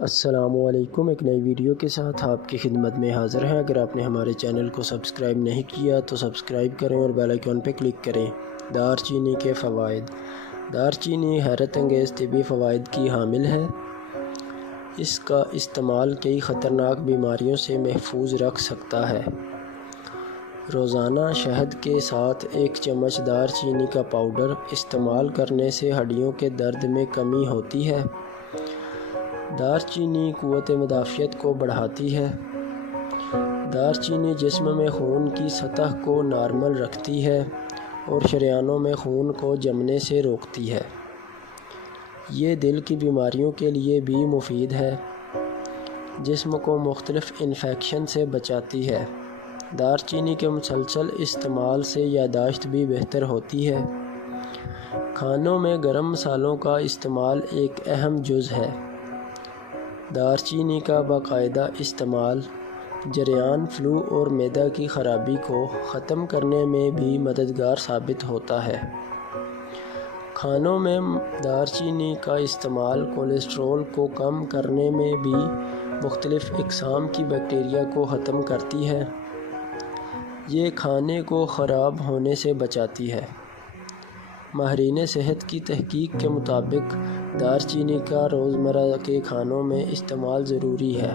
السلام علیکم، ایک نئی ویڈیو کے ساتھ آپ کی خدمت میں حاضر ہیں۔ اگر آپ نے ہمارے چینل کو سبسکرائب نہیں کیا تو سبسکرائب کریں اور بیل آئیکن پہ کلک کریں۔ دار چینی کے فوائد۔ دار چینی حیرت انگیز طبی فوائد کی حامل ہے۔ اس کا استعمال کئی خطرناک بیماریوں سے محفوظ رکھ سکتا ہے۔ روزانہ شہد کے ساتھ ایک چمچ دار چینی کا پاؤڈر استعمال کرنے سے ہڈیوں کے درد میں کمی ہوتی ہے۔ دار چینی قوت مدافعت کو بڑھاتی ہے۔ دار چینی جسم میں خون کی سطح کو نارمل رکھتی ہے اور شریانوں میں خون کو جمنے سے روکتی ہے۔ یہ دل کی بیماریوں کے لیے بھی مفید ہے۔ جسم کو مختلف انفیکشن سے بچاتی ہے۔ دار چینی کے مسلسل استعمال سے یادداشت بھی بہتر ہوتی ہے۔ کھانوں میں گرم مسالوں کا استعمال ایک اہم جز ہے۔ دار چینی کا باقاعدہ استعمال جریان، فلو اور معدہ کی خرابی کو ختم کرنے میں بھی مددگار ثابت ہوتا ہے۔ کھانوں میں دار چینی کا استعمال کولیسٹرول کو کم کرنے میں بھی مختلف اقسام کی بیکٹیریا کو ختم کرتی ہے۔ یہ کھانے کو خراب ہونے سے بچاتی ہے۔ ماہرین صحت کی تحقیق کے مطابق دار چینی کا روزمرہ کے کھانوں میں استعمال ضروری ہے۔